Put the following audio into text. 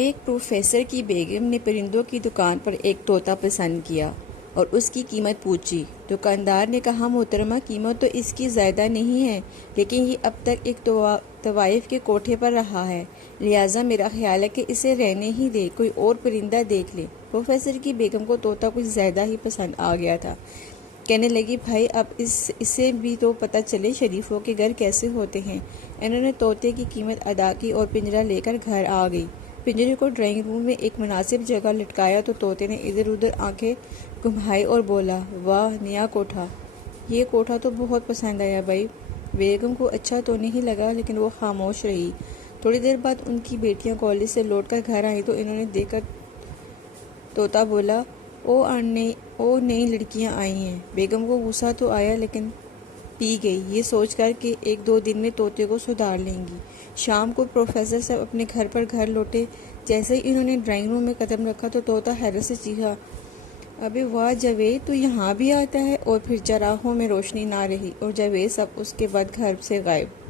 ایک پروفیسر کی بیگم نے پرندوں کی دکان پر ایک طوطا پسند کیا اور اس کی قیمت پوچھی۔ دکاندار نے کہا، محترمہ، قیمت تو اس کی زیادہ نہیں ہے، لیکن یہ اب تک ایک طوائف کے کوٹھے پر رہا ہے، لہٰذا میرا خیال ہے کہ اسے رہنے ہی دے، کوئی اور پرندہ دیکھ لے۔ پروفیسر کی بیگم کو طوطا کچھ زیادہ ہی پسند آ گیا تھا۔ کہنے لگی، بھائی اب اسے بھی تو پتہ چلے شریفوں کے گھر کیسے ہوتے ہیں۔ انہوں نے طوطے کی قیمت ادا کی اور پنجرہ لے کر گھر آ گئی۔ پنجرے کو ڈرائنگ روم میں ایک مناسب جگہ لٹکایا تو طوطے نے ادھر ادھر آنکھیں گھمائی اور بولا، واہ، نیا کوٹھا! یہ کوٹھا تو بہت پسند آیا بھائی۔ بیگم کو اچھا تو نہیں لگا، لیکن وہ خاموش رہی۔ تھوڑی دیر بعد ان کی بیٹیاں کالج سے لوٹ کر گھر آئیں تو انہوں نے دیکھ کر طوطا بولا، او نئی لڑکیاں آئی ہیں۔ بیگم کو غصہ تو آیا لیکن پی گئی، یہ سوچ کر کہ ایک دو دن میں طوطے کو سدھار لیں گی۔ شام کو پروفیسر صاحب اپنے گھر لوٹے۔ جیسے ہی انہوں نے ڈرائنگ روم میں قدم رکھا تو طوطا حیرت سے چیخا، ابے واہ جاوید، تو یہاں بھی آتا ہے! اور پھر چراغوں میں روشنی نہ رہی اور جاوید صاحب اس کے بعد گھر سے غائب۔